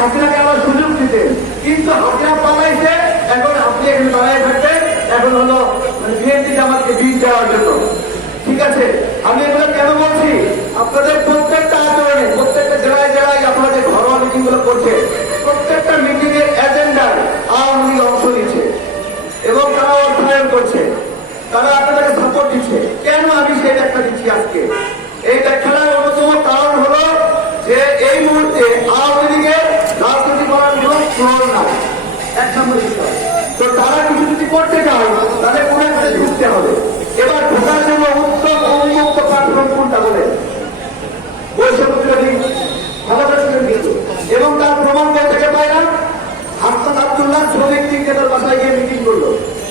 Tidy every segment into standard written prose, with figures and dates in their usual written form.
হাসিনাকে আবার সুযোগ দিতেন, কিন্তু হাসিনা পালাইছে। এখন আপনি এখানে দাঁড়ায় থাকবেন, এখন হলো বিএনপি জামাতকে বিষ দেওয়ার জন্য। ঠিক আছে, আমি এগুলো কেন বলছি? আপনাদের প্রত্যেকটা আচরণে, প্রত্যেকটা জেলায় জেলায় আপনারা যে ঘরোয়া মিটিং গুলো করছে, প্রত্যেকটা মিটিং এর এজেন্ডায় আওয়ামী লীগ অংশ নিচ্ছে এবং তারা অর্থায়ন করছে, তারা আপনাদেরকে সাপোর্ট দিচ্ছে। কেন আমি সেই ব্যাখ্যা দিচ্ছি আজকে? এই ব্যাখ্যাটার অন্যতম কারণ হলো যে এই মুহূর্তে আওয়ামী লীগের রাজনীতি করার কোন প্রয়োজন নাই, এক নম্বর বিষয়। তো তারা কিছু যদি করতে চায় তাদের কোন একটা ঢুকতে হবে। এবার ঢোকার জন্য উত্তম উন্মুক্ত প্ল্যাটফর্ম কোনটা বলে এবং তার প্রমাণ করতে পায় না। হাসনাত আব্দুল্লাহ শ্রমিক লীগ নেতার বাসায় গিয়ে মিটিং করলো,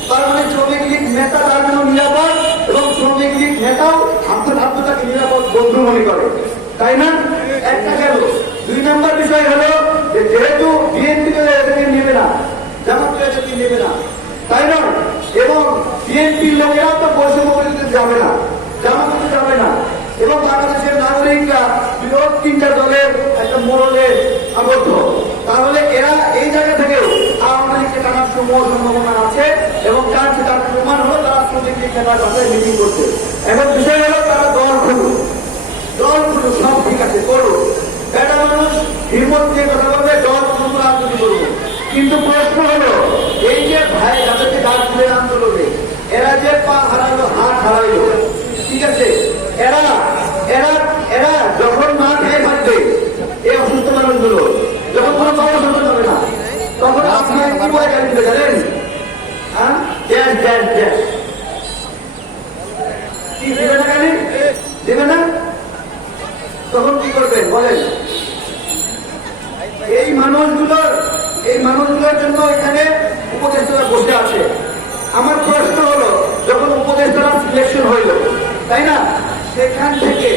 তার মানে শ্রমিক লীগ নেতা তার জন্য নিরাপদ এবং শ্রমিক লীগ নেতাও হাসনাত আব্দুল্লাহকে নিরাপদ বন্ধু মনে করে, তাই না? একটা গেল। দুই নম্বর বিষয় হলো যেহেতু বিএনপি এদেরকে নেবে না, জামাত এদেরকে নেবে না, তাই না? এবং বিএনপির লোকেরা তো বৈষম্য যাবে না, জামাত যাবে না, এবং বাংলাদেশের নাগরিকরা বৃহৎ তিনটা দলের একটা মোড়লে আবদ্ধ। তাহলে এরা এই জায়গা থেকেও আওয়ামী লীগকে টানার সম্ভাবনা আছে এবং তার প্রমাণ হলো তারা শ্রমিক লীগ নেতার বাসায় মিটিং করছে। এখন বিষয় হলো তারা দল খুলুন, সব ঠিক আছে করো, একটা মানুষ হিম্মত দিয়ে কথা বলবে, দল খুলুন, রাজনীতি করবো। কিন্তু প্রশ্ন হলো এই যে ভাই যাদেরকে গাছ খুলে আন্দোলনে এরা যে পা হারাইলো, হাত হারাইলো, ঠিক আছে, এরা এরা এরা যখন না খেয়ে থাকবে, এই অসুস্থ মানুষগুলো যখন কোনো মানুষ হতে পারে না, তখন আপনি কি বলে গাড়ি দিতে জানেন? হ্যাঁ, গ্যাস গ্যাস গ্যাস কি দেবে না, গাড়ি দেবে না, তখন কি করবেন বলেন? এই মানুষগুলোর জন্য এখানে উপদেষ্টারা বসে আছে। আমার প্রশ্ন হলো যখন উপদেষ্টারা সিলেকশন হইল, তাই না, সেখান থেকে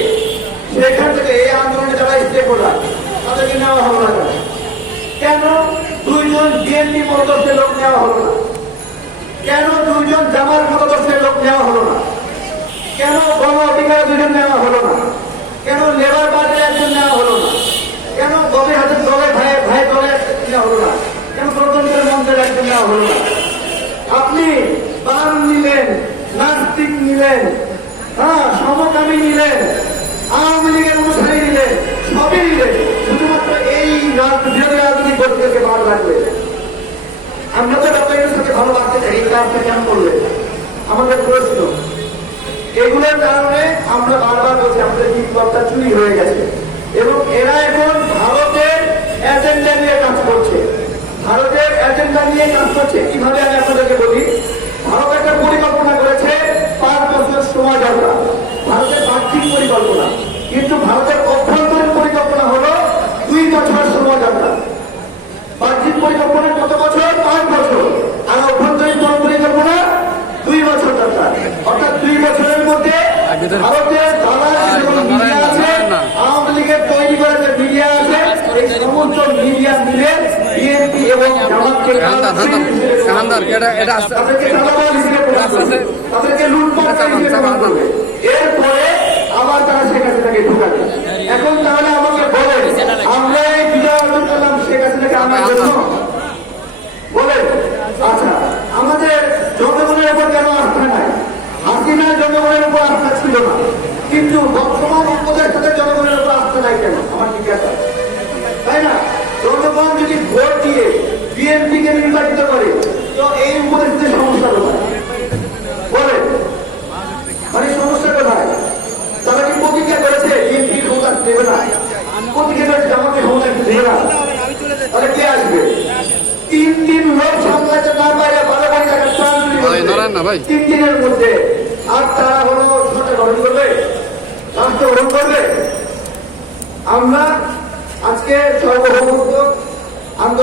এই আন্দোলনে যারা স্টেক হোল্ডার তাদেরকে নেওয়া হলো না কেন? দুইজন বিএনপি মতদর্শের লোক নেওয়া হলো না কেন? দুইজন জামাত মতদর্শের লোক নেওয়া হলো না কেন? গণ অধিকার দুজন নেওয়া হলো না কেন? লেবার পার্টির একজন নেওয়া হলো না কেন? দলে হাতের দলে ভাই ভাই দলে একজন নেওয়া হলো না কেন? প্রধানমন্ত্রীর মন্ত্রের একজন নেওয়া হলো না। আপনি বাম নিলেন, নাস্তিক নিলেন, হ্যাঁ, সমকামী নিলেন, আওয়ামী লীগের অনুসারী নিলেন, সবই নিলেন, শুধুমাত্র এই রাজনীতি করতে ভালো লাগবে। আমরা তো ডক্টরের সাথে ভালো লাগতে চাই, এই কাজটা কেন করলেন? আমাদের প্রশ্ন। এগুলোর কারণে আমরা বারবার বলছি আমাদের বিপ্লবটা চুরি হয়ে গেছে এবং এরা এখন ভারতের এজেন্ডা নিয়ে কাজ করছে। ভারতের এজেন্ডা নিয়ে কাজ করছে কিভাবে আমি আপনাদেরকে বলি। ভারত একটা পরিকল্পনা করেছে 5 বছর সময় দরকার, ভারতের বার্ষিক পরিকল্পনা, কিন্তু ভারতের অভ্যন্তরীণ পরিকল্পনা হলো 2 বছর সময় দরকার। বার্ষিক পরিকল্পনা কত বছর? 5 বছর। আর অভ্যন্তরীণ পরিকল্পনা 2 বছর দরকার। অর্থাৎ 2 বছরের মধ্যে ভারতের মিডিয়া আছে, আওয়ামী লীগের তৈরি করে যে মিডিয়া আছে, এই সমস্ত মিডিয়া মিলে বিএনপি এবং জামাতকে তাদেরকে লুটপাট করবে। এরপরে আবার তারা শেখ হাসিনাকে ঢুকাবে। এখন তাহলে আমাকে বলেন, আমরা এই বিজয় অর্জন করলাম শেখ হাসিনাকে আনার জন্য, বলেন? আচ্ছা, আমাদের জনগণের উপর কেন আস্থা নাই? হাসিনার জনগণের উপর আস্থা ছিল না, কিন্তু বর্তমান উপদেষ্টাদের জনগণের উপর আস্থা নাই কেন? আমার জিজ্ঞাসা, তাই না? জনগণ যদি ভোট দিয়ে বিএনপিকে নির্বাচিত করে তো এই উপদেষ্টাদের সমস্যা কোথায় বলেন? মানে সমস্যা কোথায়? তারা কি প্রতিজ্ঞা করেছে বিএনপি ক্ষমতা দেবে না? প্রতিজ্ঞা করেছে আমাকে ক্ষমতা দেবে না? তাহলে কে আসবে? 3 দিন লোক সামলাতে না পারে 12 কোটি টাকা প্রাণ চুরি 3 দিনের মধ্যে, আর তারা হলো সরকার গঠন করবে, রাষ্ট্র গ্রহণ করবে। আমরা আজকে সর্বভৌমত্ব